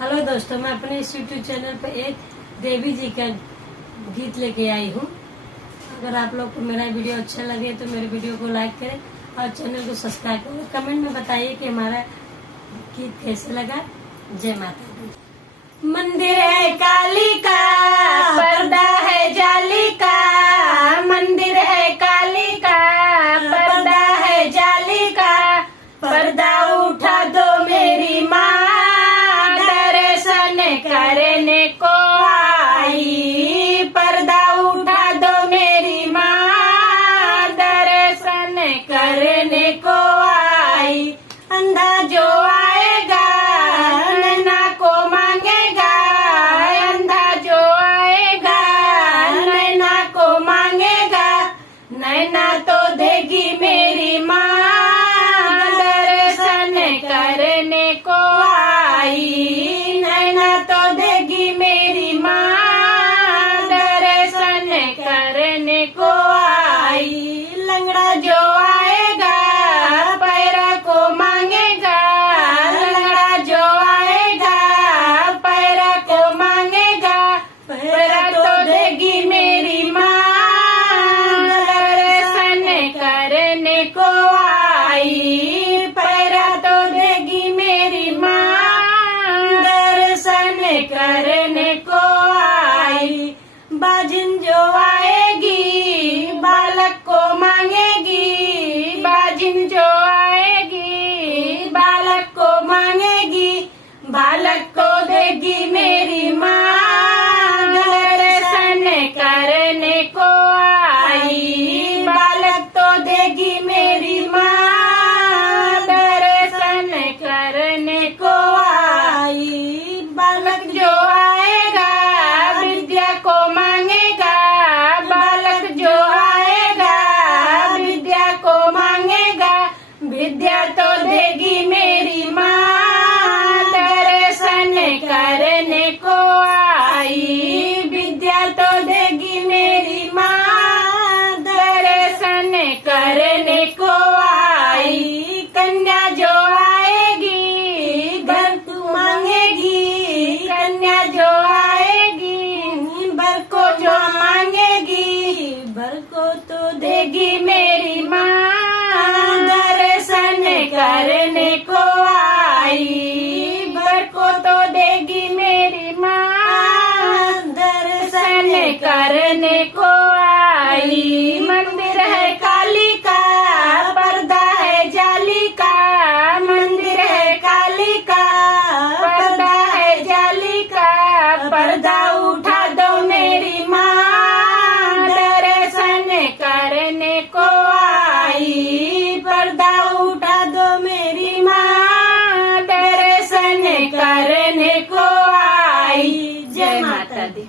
Hello दोस्तों, मैं अपने इस यूट्यूब चैनल पर एक देवी जी का गीत लेके आई हूँ। अगर आप लोग को मेरा वीडियो अच्छा लगे तो मेरे वीडियो को लाइक करें और चैनल को सब्सक्राइब करें। कमेंट में बताइए कि हमारा गीत कैसे लगा। जय माता दी। मंदिर है काली का, पर्दा है जाली का। मंदिर है काली का, पर्दा है जाली का। पर्दा उठा दो मेरी माँ, दर्शन करने को आई। पर्दा उठा दो मेरी माँ, दर्शन करने को आई। अंधा जो आएगा नैना को मांगेगा, अंधा जो आएगा नैना को मांगेगा। नैना तो देगी मेरी माँ, दर्शन करने को आई। नैना तो देगी मेरी माँ, दर्शन करने को आई। लंगड़ा जो आएगा पैरा को मांगेगा, लंगड़ा जो आएगा पैरा को मांगेगा। पैरा तो देगी मेरी माँ, दर्शन करने को आई। पैरा तो देगी मेरी माँ, दर्शन करने को आई। बाजिन जो आएगी बालक को मांगेगी, बाजिन जो आएगी बालक को मांगेगी। बालक को देगी मेरी माँ, दर्शन करने को आई। बालक तो देगी मेरी माँ, दर्शन करने को आई। बालक जो आएगा विद्या को मांगेगा, बालक जो आएगा विद्या को मांगेगा। विद्या तो देगी मेरी माँ, दर्शन करने को आई। विद्या तो देगी मेरी माँ, दर्शन करने को आई। कन्या जो आएगी घर को मांगेगी, कन्या जो आएगी बर को जो मांगेगी। बर को तो देगी मेरी माँ, दर्शन करने को आई। बर को तो देगी मेरी माँ, दर्शन करने को आई। मंदिर है काली का, पर्दा है जाली का। मंदिर है काली का, पर्दा है जाली का। पर्दा उठा दो मेरी माँ, दर्शन करने को आई। पर्दा उठा दो मेरी माँ, दर्शन करने को आई। जय माता दी।